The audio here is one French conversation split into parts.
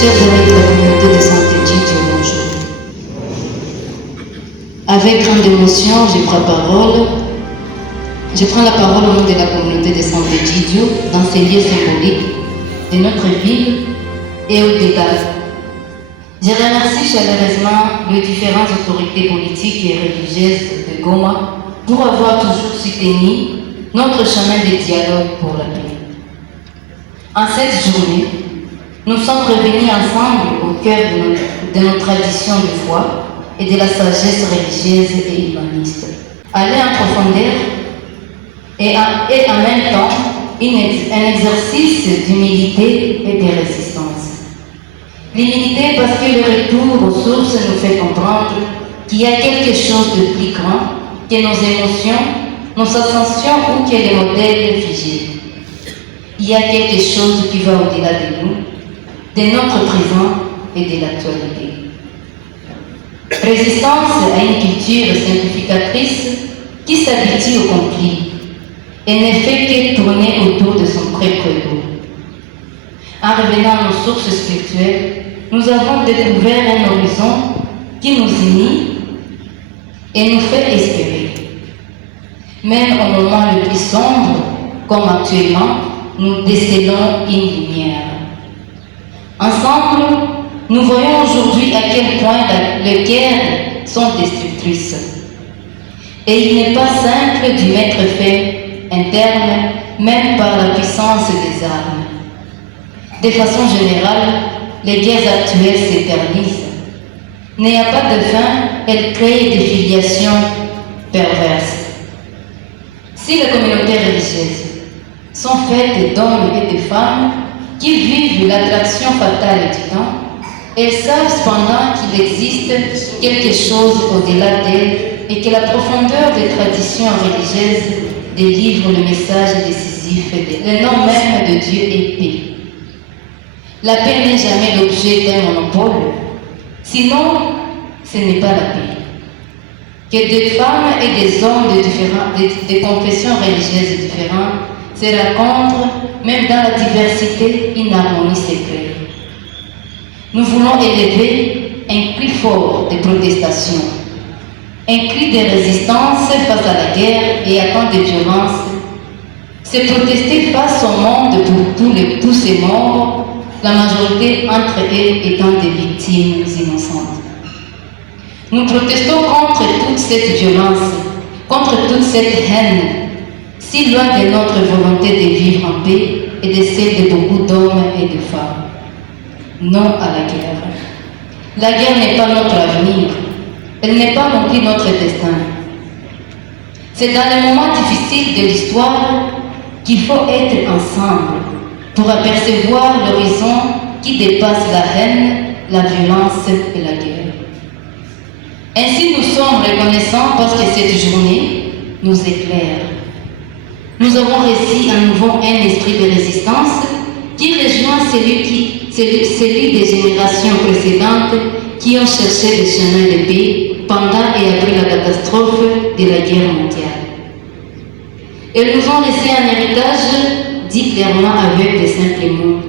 Chers amis de la communauté de Santé Djidjo, bonjour. Avec grande émotion, je prends la parole au nom de la communauté de Santé Djidjo dans ces lieux symboliques de notre ville et au-delà. Je remercie chaleureusement les différentes autorités politiques et religieuses de Goma pour avoir toujours soutenu notre chemin de dialogue pour la paix. En cette journée, nous sommes revenus ensemble au cœur de nos traditions de foi et de la sagesse religieuse et humaniste. Aller en profondeur et en même temps un exercice d'humilité et de résistance. L'humilité parce que le retour aux sources nous fait comprendre qu'il y a quelque chose de plus grand que nos émotions, nos ascensions ou que les modèles figés. Il y a quelque chose qui va au-delà de nous, de notre présent et de l'actualité. Résistance à une culture simplificatrice qui s'habitue au conflit et ne fait que tourner autour de son propre ego. En revenant à nos sources spirituelles, nous avons découvert un horizon qui nous unit et nous fait espérer. Même au moment le plus sombre, comme actuellement, nous décelons une lumière. Ensemble, nous voyons aujourd'hui à quel point les guerres sont destructrices. Et il n'est pas simple d'y mettre fin un terme, même par la puissance des armes. De façon générale, les guerres actuelles s'éternisent. N'y a pas de fin, elles créent des filiations perverses. Si les communautés religieuses sont faites d'hommes et de femmes qui vivent l'attraction fatale du temps, elles savent cependant qu'il existe quelque chose au-delà d'elles et que la profondeur des traditions religieuses délivre le message décisif le nom même de Dieu est paix. La paix n'est jamais l'objet d'un monopole, sinon ce n'est pas la paix. Que des femmes et des hommes de confessions religieuses différentes se rencontrent, même dans la diversité, une harmonie secrète. Nous voulons élever un cri fort de protestation, un cri de résistance face à la guerre et à tant de violence. C'est protester face au monde pour tous ces morts, la majorité entre eux étant des victimes innocentes. Nous protestons contre toute cette violence, contre toute cette haine, si loin de notre volonté de vivre en paix et de celle de beaucoup d'hommes et de femmes. Non à la guerre. La guerre n'est pas notre avenir, elle n'est pas non plus notre destin. C'est dans les moments difficiles de l'histoire qu'il faut être ensemble pour apercevoir l'horizon qui dépasse la haine, la violence et la guerre. Ainsi, nous sommes reconnaissants parce que cette journée nous éclaire. Nous avons réussi à nouveau un esprit de résistance qui rejoint celui des générations précédentes qui ont cherché le chemin de paix pendant et après la catastrophe de la guerre mondiale. Elles nous ont laissé un héritage dit clairement avec de simples mots,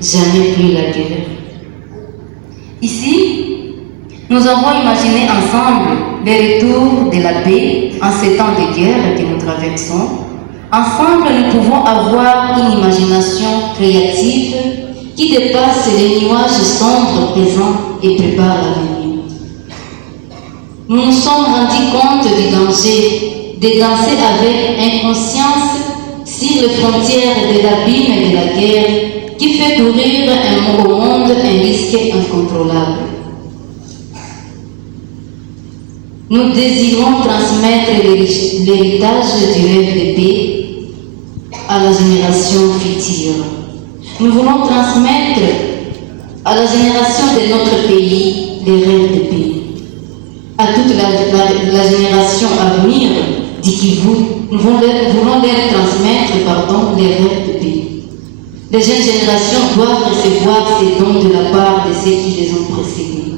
jamais plus la guerre. Ici, nous avons imaginé ensemble le retour de la paix en ces temps de guerre que nous traversons. Ensemble, nous pouvons avoir une imagination créative qui dépasse les nuages sombres présents et prépare l'avenir. Nous nous sommes rendus compte du danger de danser avec inconscience sur les frontières de l'abîme de la guerre qui fait courir au monde un risque incontrôlable. Nous désirons transmettre l'héritage du rêve de paix à la génération future. Nous voulons transmettre à la génération de notre pays les rêves de paix. À toute la génération à venir, dit Kivu, nous voulons leur transmettre les rêves de paix. Les jeunes générations doivent recevoir ces dons de la part de ceux qui les ont précédés.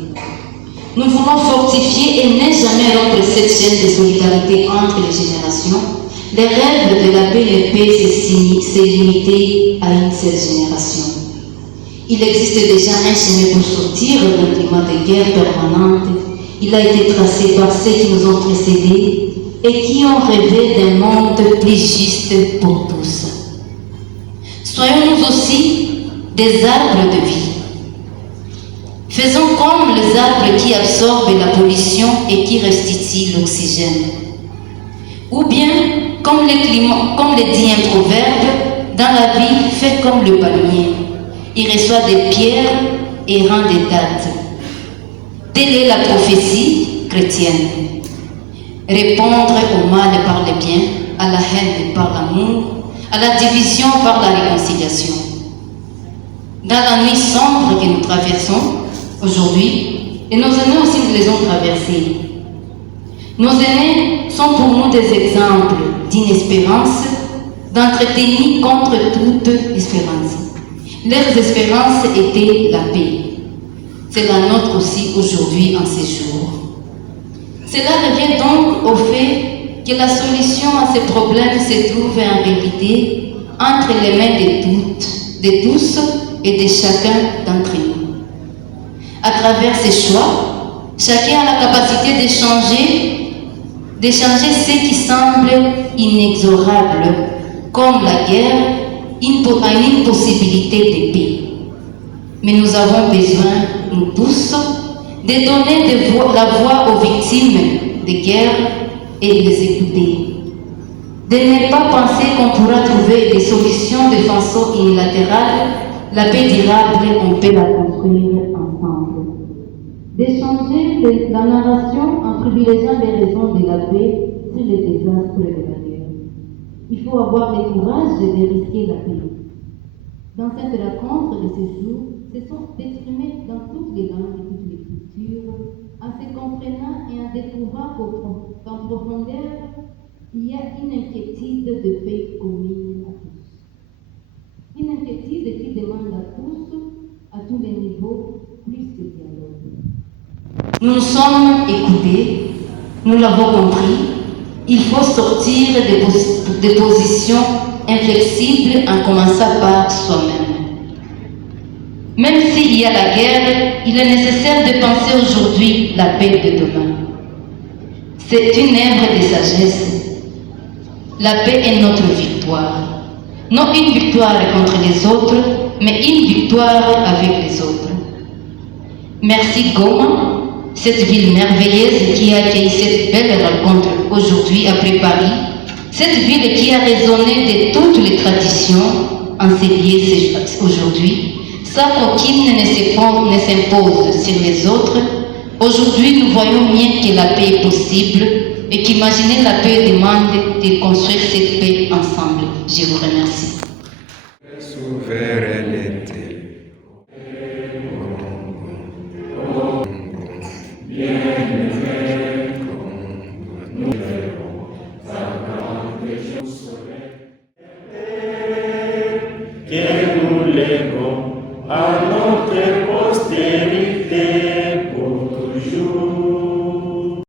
Nous voulons fortifier et ne jamais rompre cette chaîne de solidarité entre les générations. Les rêves de la paix et la paix, c'est limité à une seule génération. Il existe déjà un chemin pour sortir d'un climat de guerre permanente. Il a été tracé par ceux qui nous ont précédés et qui ont rêvé d'un monde plus juste pour tous. Soyons-nous aussi des arbres de vie. Faisons comme les arbres qui absorbent la pollution et qui restituent l'oxygène. Ou bien, comme le dit un proverbe, dans la vie, fais comme le palmier. Il reçoit des pierres et rend des dattes. Telle est la prophétie chrétienne. Répondre au mal par le bien, à la haine par l'amour, à la division par la réconciliation. Dans la nuit sombre que nous traversons aujourd'hui, et nos aînés aussi nous les ont traversés. Nos aînés sont pour nous des exemples d'inespérance, d'entretenir contre toute espérance. Leurs espérances étaient la paix. C'est la nôtre aussi aujourd'hui en ces jours. Cela revient donc au fait que la solution à ces problèmes se trouve en réalité entre les mains de tous et de chacun d'entre nous. À travers ces choix, chacun a la capacité d'échanger ce qui semble inexorable, comme la guerre, à une impossibilité de paix. Mais nous avons besoin, nous tous, de donner la voix aux victimes de guerre et de les écouter. De ne pas penser qu'on pourra trouver des solutions de façon unilatérale. La paix durable, on peut la construire ensemble. D'échanger la narration en privilégiant les raisons de la paix sur les désastres de la guerre. Il faut avoir le courage de risquer la paix. Dans cette rencontre de ce jour, se sont exprimés dans toutes les langues et toutes les cultures, en se comprenant et en découvrant qu'en profondeur, il y a une inquiétude de paix commune à tous. Une inquiétude qui demande à tous les niveaux, plus de dialogue. Nous nous sommes écoutés, nous l'avons compris, il faut sortir des positions inflexibles en commençant par soi-même. Même s'il y a la guerre, il est nécessaire de penser aujourd'hui la paix de demain. C'est une œuvre de sagesse. La paix est notre victoire. Non une victoire contre les autres, mais une victoire avec les autres. Merci Goma, cette ville merveilleuse qui a accueilli cette belle rencontre aujourd'hui après Paris, cette ville qui a résonné de toutes les traditions enseignées aujourd'hui, sans qu'aucune ne s'impose sur les autres. Aujourd'hui, nous voyons bien que la paix est possible et qu'imaginer la paix demande de construire cette paix ensemble. Je vous remercie. Souveraineté. Que nous lèguons à notre postérité.